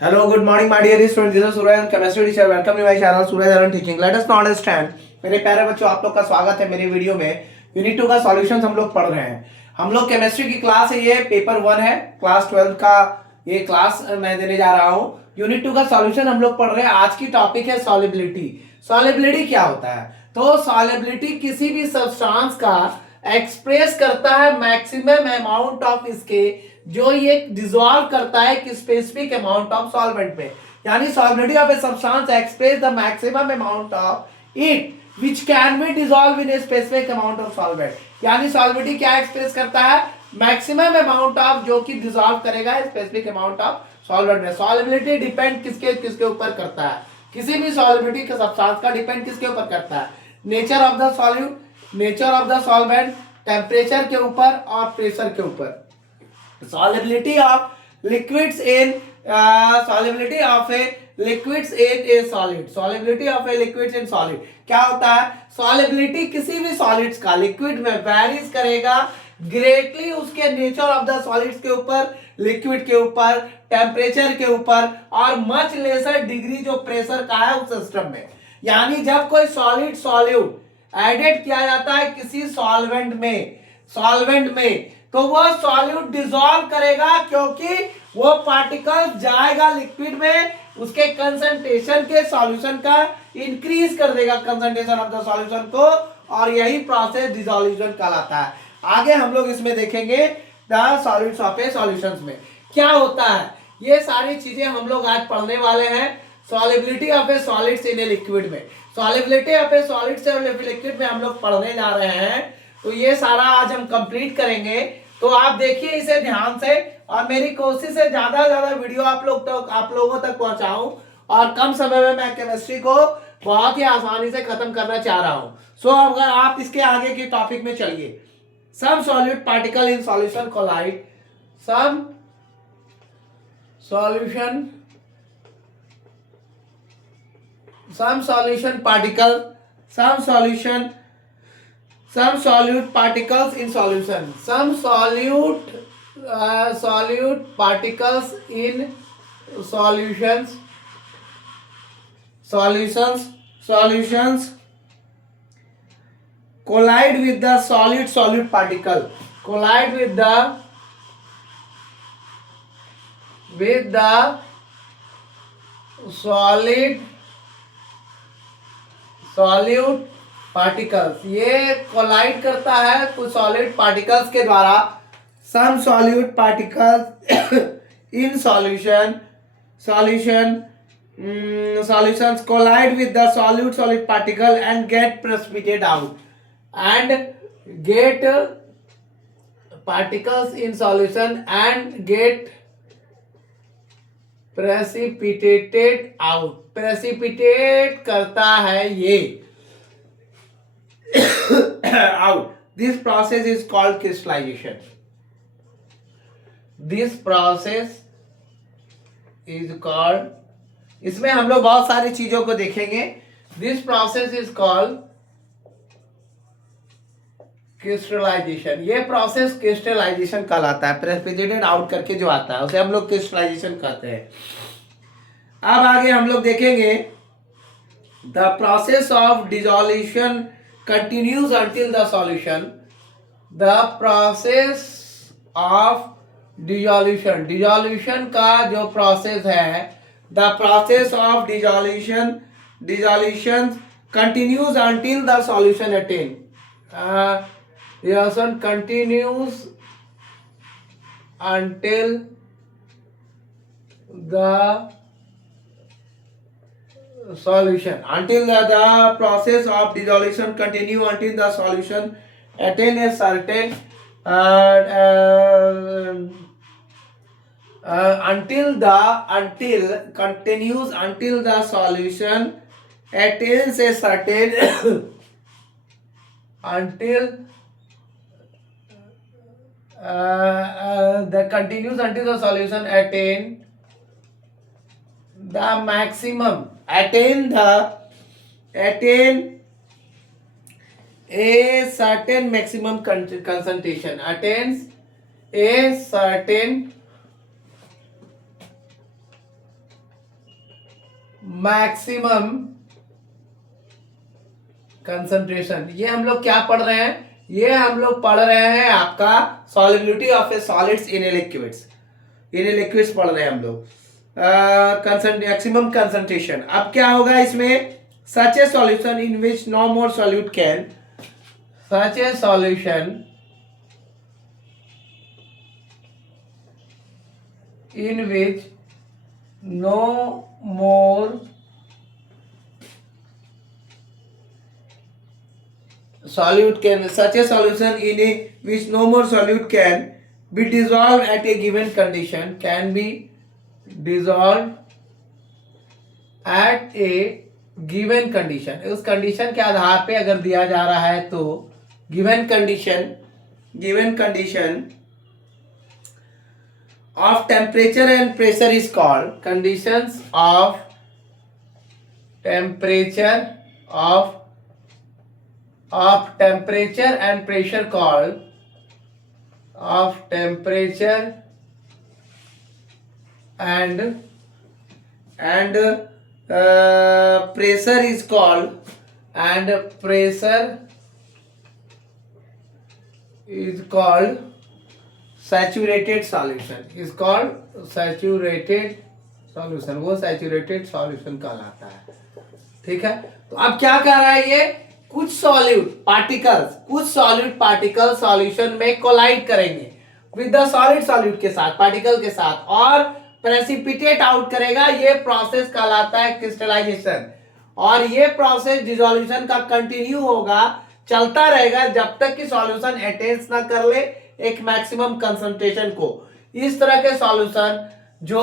Hello, good morning, my dear students. This is Suraj, chemistry teacher. Welcome to my channel, Suraj Aran Teaching. Let us now understand. मेरे प्यारे बच्चों, आप लोग का स्वागत है मेरे वीडियो में। यूनिट 2 का सॉल्यूशंस हम लोग पढ़ रहे हैं। हम लोग केमिस्ट्री की क्लास है, ये पेपर 1 है, क्लास 12 का ये क्लास मैं देने जा रहा हूँ। यूनिट 2 का सॉल्यूशन हम लोग पढ़ रहे हैं। आज की टॉपिक है सॉलिबिलिटी। सॉलिबिलिटी क्या होता है? तो सॉलिबिलिटी किसी भी सब्सटेंस का एक्सप्रेस करता है मैक्सिमम अमाउंट ऑफ इसके जो ये डिसॉल्व करता है कि स्पेसिफिक अमाउंट ऑफ सॉल्वेंट में, यानी solubility of a substance express the maximum amount of it which can be dissolve in a specific amount of solvent. यानी सॉलिबिलिटी क्या एक्सप्रेस करता है? मैक्सिमम अमाउंट ऑफ जो कि डिसॉल्व करेगा स्पेसिफिक अमाउंट ऑफ सॉल्वेंट में। सॉलिबिलिटी डिपेंड किसके किसके ऊपर करता है? किसी भी सॉलिबिलिटी के सब्सटेंस का डिपेंड किसके ऊपर करता है? Nature of the solute, nature of the solvent, temperature के ऊपर और प्रेशर के ऊपर। Solubility of liquids in solubility of a liquids in a solid, solubility of a liquids in solid क्या होता है? solubility किसी भी solids का liquid में varies करेगा greatly उसके nature of the solids के ऊपर, liquid के ऊपर, temperature के ऊपर और much lesser degree जो pressure का है उस सिस्टम में। यानी जब कोई solid solute added किया जाता है किसी solvent में तो वह सॉल्यूट डिसॉल्व करेगा क्योंकि वो पार्टिकल जाएगा लिक्विड में, उसके कंसंट्रेशन के सॉल्यूशन का इंक्रीज कर देगा कंसंट्रेशन ऑफ द सॉल्यूशन को, और यही प्रोसेस डिसॉल्यूशन कहलाता है। आगे हम लोग इसमें देखेंगे the solutes of A solutions में क्या होता है। ये सारी चीजें हम लोग आज पढ़ने वाले हैं। Solubility of a solids in a liquid में, solubility of a solids in a liquid में हम लोग पढ़ने जा रहे हैं। तो ये सारा आज हम कंप्लीट करेंगे। तो आप देखिए इसे ध्यान से, और मेरी कोशिश है ज्यादा से ज्यादा वीडियो आप लोगों तक पहुंचाऊं, और कम समय में मैं केमिस्ट्री को बहुत ही आसानी से खत्म करना चाह रहा हूं। सो अगर आप इसके आगे की टॉपिक में चलिए। Some solute particle in solution collide, some solution particle, some solute particles in solution, some solute particles in solutions collide with the solute particle, collide with the solute particles. ये कोलाइड करता है कुछ solid particles के द्वारा। Some solute particles in solutions collide with the solid particle and get precipitated out, and get particles in solution and get precipitated out, precipitate करता है ये out. This process is called crystallization. This process is called, इसमें हम लोग बहुत सारी चीजों को देखेंगे। This process is called crystallization. ये प्रोसेस क्रिस्टलाइजेशन कहलाता है। प्रेसिपिटेटेड आउट करके जो आता है उसे हम लोग क्रिस्टलाइजेशन कहते हैं। अब आगे हम लोग देखेंगे the process of dissolution continues until the solution. The process of dissolution का जो process है, the process of dissolution continues until the solution attain. Reaction continues until the solution, until the process of dissolution continue until the solution attain a certain until continues until the solution attains a certain until that continues until the solution attain the maximum, attain a certain maximum concentration, attains a certain maximum concentration. ये हम लोग क्या पढ़ रहे हैं? ये हम लोग पढ़ रहे हैं आपका solubility of a solids in A liquids. In A liquids पढ़ रहे हैं हम लोग, मैक्सिमम कंसंट्रेशन। अब क्या होगा इसमें? Such a solution in which no more solute can, such a solution in which no more solute can, such a solution in a which no more solute can be dissolved at a given condition, can be dissolved at a given condition। उस condition के आधार पे अगर दिया जा रहा है तो given condition of temperature and pressure is called, conditions of temperature temperature and pressure called, of temperature and pressure is called, and pressure is called saturated solution, is called saturated solution. वो saturated solution कहलाता है। ठीक है, तो अब क्या कर रहा है? ये कुछ सॉल्यूट पार्टिकल्स सॉल्यूशन में कोलाइड करेंगे विद द सॉलिड सॉल्यूट के साथ, पार्टिकल के साथ, और प्रेसिपिटेट आउट करेगा। ये प्रोसेस कहलाता है क्रिस्टलाइजेशन। और ये प्रोसेस डिसोल्यूशन का कंटिन्यू होगा, चलता रहेगा जब तक कि सॉल्यूशन अटेन्स ना कर ले एक मैक्सिमम कंसंट्रेशन को। इस तरह के सॉल्यूशन जो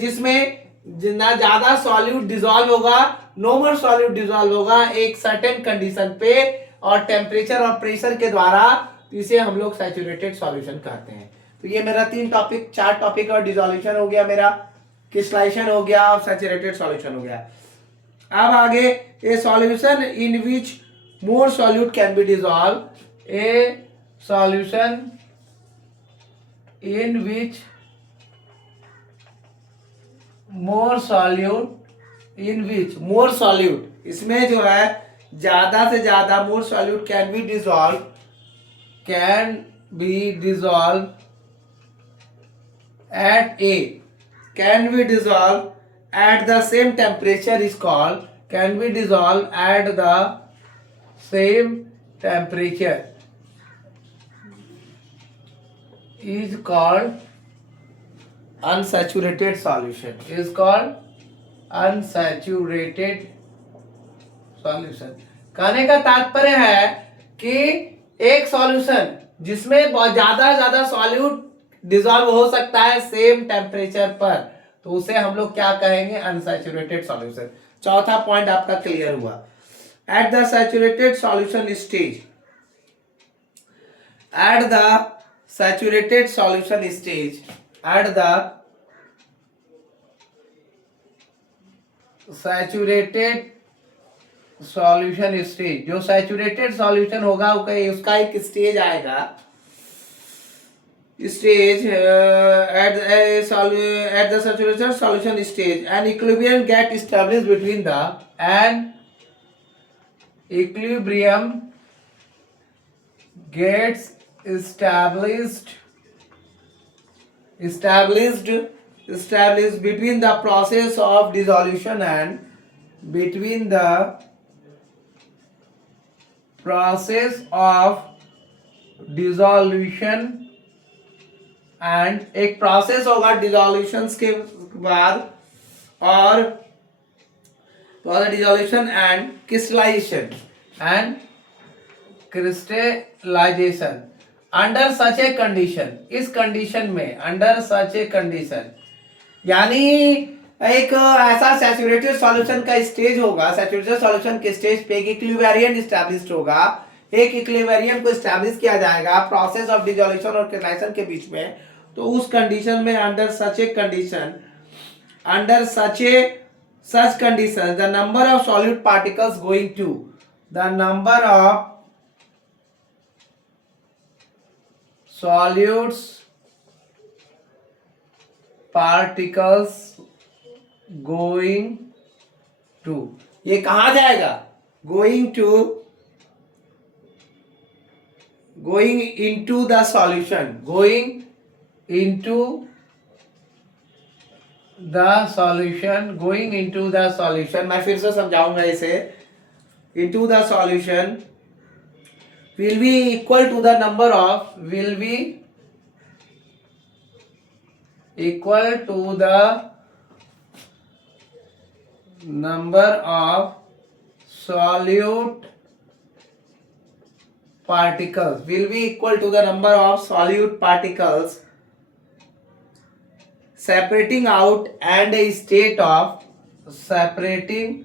जिसमें ना ज्यादा सॉल्यूट डिसॉल्व होगा, नो मोर सॉल्यूट डिसॉल्व होगा एक सर्टेन कंडीशन पे और टेम्परेचर और प्रेशर के द्वारा, इसे हम लोग सैचुरेटेड सॉल्यूशन कहते हैं। तो ये मेरा 4 टॉपिक और डिसोल्यूशन हो गया, मेरा क्रिस्टलाइजेशन हो गया और सैचुरेटेड सॉल्यूशन हो गया। अब आगे, ए solution in which more solute can be dissolve, A solution in which more solute, इसमें जो है ज्यादा से ज्यादा more solute can be dissolved at the same temperature is called, can be dissolved at the same temperature is called unsaturated solution, is called unsaturated solution। कहने का तात्पर्य है कि एक सॉल्यूशन जिसमें बहुत ज्यादा सॉल्यूट डिसॉल्व हो सकता है सेम टेम्परेचर पर, तो उसे हम लोग क्या कहेंगे? Unsaturated solution. चौथा पॉइंट आपका क्लियर हुआ। At the saturated solution stage, at the saturated solution stage, at the saturated solution stage, जो सैचुरेटेड सॉल्यूशन होगा उसका एक स्टेज आएगा, stage at the saturation solution stage an equilibrium get established between the, an equilibrium gets established between the process of dissolution and between the process of dissolution and, एक process होगा dissolution के बाद, और dissolution and crystallisation under such a condition, इस condition में, under such a condition, यानी एक ऐसा सैचुरेटेड सॉल्यूशन का स्टेज होगा, सैचुरेटेड सॉल्यूशन के स्टेज पे एक इक्विलिब्रियम एस्टैब्लिश्ड होगा, एक इक्विलिब्रियम को एस्टैब्लिश किया जाएगा प्रोसेस ऑफ डिसोल्यूशन और क्रिस्टलाइजेशन के बीच में। तो उस कंडीशन में, under such condition the number of solute particles going to, the number of solutes particles going to, ये कहां जाएगा? Going to, going into the solution, going into the solution, going into the solution. मैं फिर से समझाऊंगा इसे। Into the solution will be equal to the number of, will be equal to the number of solute particles, will be equal to the number of solute particles separating out and a state of, separating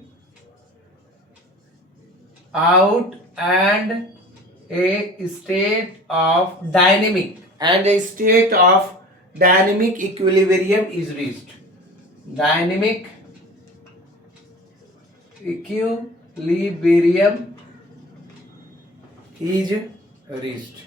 out and a state of dynamic, and a state of dynamic equilibrium is reached, dynamic equilibrium is reached।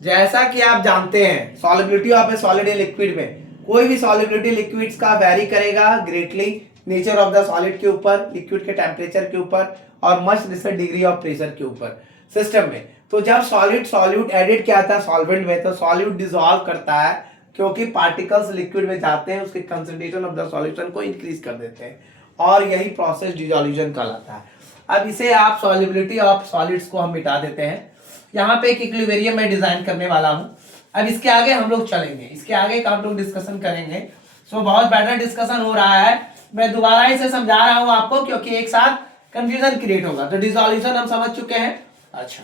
जैसा कि आप जानते हैं solubility of A solid या liquid में, कोई भी solubility liquids का वैरी करेगा greatly nature of the solid के ऊपर, लिक्विड के टेम्परेचर के ऊपर और much laser degree of pressure के ऊपर सिस्टम में। तो जब सॉलिड सॉल्यूट एडिड किया था सॉल्वेंट में, तो सॉल्यूट डिसॉल्व करता है क्योंकि पार्टिकल्स लिक्विड में जाते हैं, उसके कंसंट्रेशन ऑफ द सॉल्यूशन को इंक्रीज कर देते हैं और यही प्रोसेस डिसोल्यूशन कहलाता है। अब इसे आप सॉल्युबिलिटी ऑफ सॉलिड्स को हम मिटा देते हैं। यहाँ पे एक इक्विलिब्रियम मैं डिजाइन करने वाला हूँ। अब इसके आगे हम लोग चलेंगे, इसके आगे का हम लोग डिस्कशन करेंगे। सो बहुत बेटर डिस्कशन हो रहा है, मैं दोबारा इसे समझा रहा हूँ आपको क्योंकि एक साथ कंफ्यूजन क्रिएट होगा। तो डिसोल्यूशन हम समझ चुके हैं। अच्छा,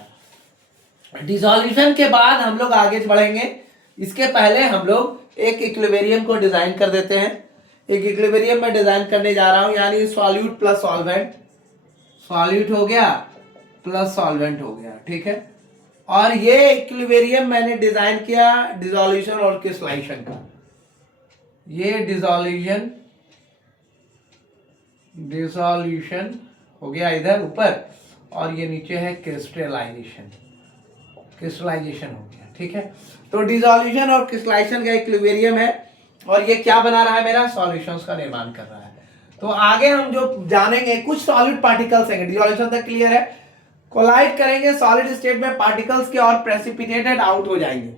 डिसोल्यूशन के बाद हम लोग आगे बढ़ेंगे। इसके पहले हम लोग एक इक्विलिब्रियम को डिजाइन कर देते हैं। एक इक्विलिब्रियम में डिजाइन करने जा रहा हूं, यानी सॉल्यूट प्लस सॉल्वेंट, सॉल्यूट हो गया प्लस सॉल्वेंट हो गया, ठीक है। और ये इक्विलिब्रियम मैंने डिजाइन किया डिसोल्यूशन और क्रिस्टलाइजेशन का। ये डिसोल्यूशन हो गया इधर ऊपर, और ये नीचे है क्रिस्टलाइजेशन, क्रिस्टलाइजेशन हो गया, ठीक है। तो डिसोल्यूशन और क्रिस्टलाइजेशन का इक्विलिब्रियम है और ये क्या बना रहा है, मेरा सॉल्यूशंस का निर्माण कर रहा है। तो आगे हम जो जानेंगे कुछ सॉलिड पार्टिकल्स हैं, डिसोल्यूशन तक क्लियर है। कोलाइड करेंगे सॉलिड स्टेट में पार्टिकल्स के और प्रेसिपिटेटेड आउट हो जाएंगे,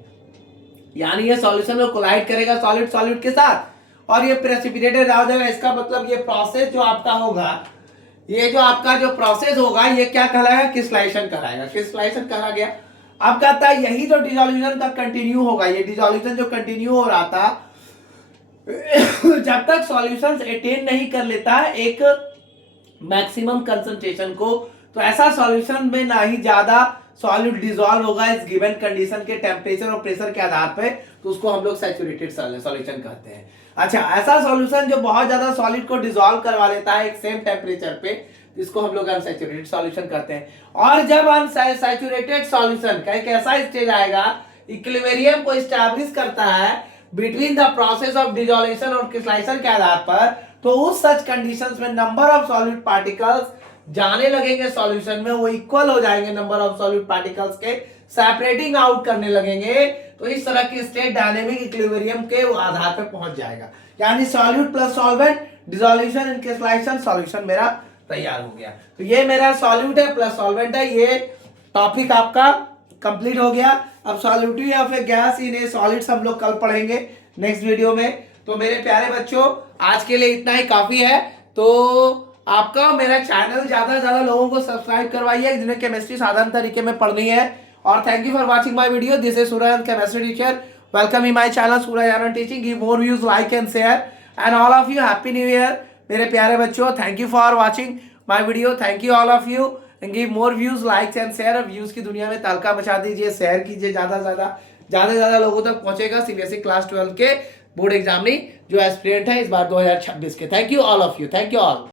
यानी ये सॉल्यूशन में कोलाइड करेगा सॉलिड सॉलिड के साथ और ये प्रेसिपिटेटेड आ जाएगा। इसका मतलब ये प्रोसेस जो आपका होगा, ये जो आपका जो प्रोसेस होगा ये क्या कहलाएगा, क्रिस्टलाइजेशन कहलाएगा, क्रिस्टलाइजेशन कहा गया। अब कहता है यही जो डिसोल्यूशन का कंटिन्यू होगा, ये डिसोल्यूशन जो कंटिन्यू हो रहा था जब तक सॉल्यूशंस अटेन नहीं कर लेता है एक मैक्सिमम कंसंट्रेशन को, तो ऐसा सॉल्यूशन में ना ही ज्यादा सॉल्यूट डिसॉल्व होगा इस गिवन कंडीशन के टेम्परेचर और प्रेशर के आधार पे, तो उसको हम लोग सैचुरेटेड सॉल्यूशन कहते हैं। अच्छा, ऐसा सॉल्यूशन जो बहुत ज्यादा सॉलिड को डिसॉल्व करवा लेता है एक सेम टेम्परेचर पे, इसको हम लोग अनसैचुरेटेड सॉल्यूशन कहते हैं। और जब अनसैचुरेटेड सॉल्यूशन का एक ऐसा स्टेज आएगा इक्विलिब्रियम को एस्टैब्लिश करता है between the process of dissolution और क्रिस्टलाइजेशन के आधार पर, तो उस सच कंडीशंस में नंबर ऑफ सॉलिड पार्टिकल्स जाने लगेंगे सॉल्यूशन में, वो इक्वल हो जाएंगे नंबर ऑफ सॉलिड पार्टिकल्स के, सेपरेटिंग आउट करने लगेंगे। तो इस तरह की स्टेट डायनेमिक इक्विलिब्रियम के आधार पर पहुंच जाएगा, यानी solute plus solvent, dissolution and crystallisation, solution मेरा तैयार हो गया। तो ये मेरा सॉल्यूट है प्लस सॉल्वेंट है, ये टॉपिक आपका कंप्लीट हो गया। अब solubility of a gas in a solids हम लोग कल पढ़ेंगे नेक्स्ट वीडियो में। तो मेरे प्यारे बच्चों, आज के लिए इतना ही काफी है। तो आपका मेरा चैनल ज्यादा से ज्यादा लोगों को सब्सक्राइब करवाइए जिन्हें केमिस्ट्री साधारण तरीके में पढ़नी है। और thank you for watching my video. This is Suraj, chemistry teacher. Welcome in my channel Suraj Anand teaching. Give more views, like and share, and all of you happy new year मेरे प्यारे बच्चों। Thank you for watching my video. Thank you all of you, and give more views, likes and share. Views की दुनिया में तहलका मचा दीजिए, share कीजिए, ज्यादा से ज्यादा लोगों तक पहुंचेगा सीबीएसई क्लास 12 के बोर्ड एग्जाम में जो एस्पिरेंट है इस बार 2026 के। Thank you all of you, thank you all.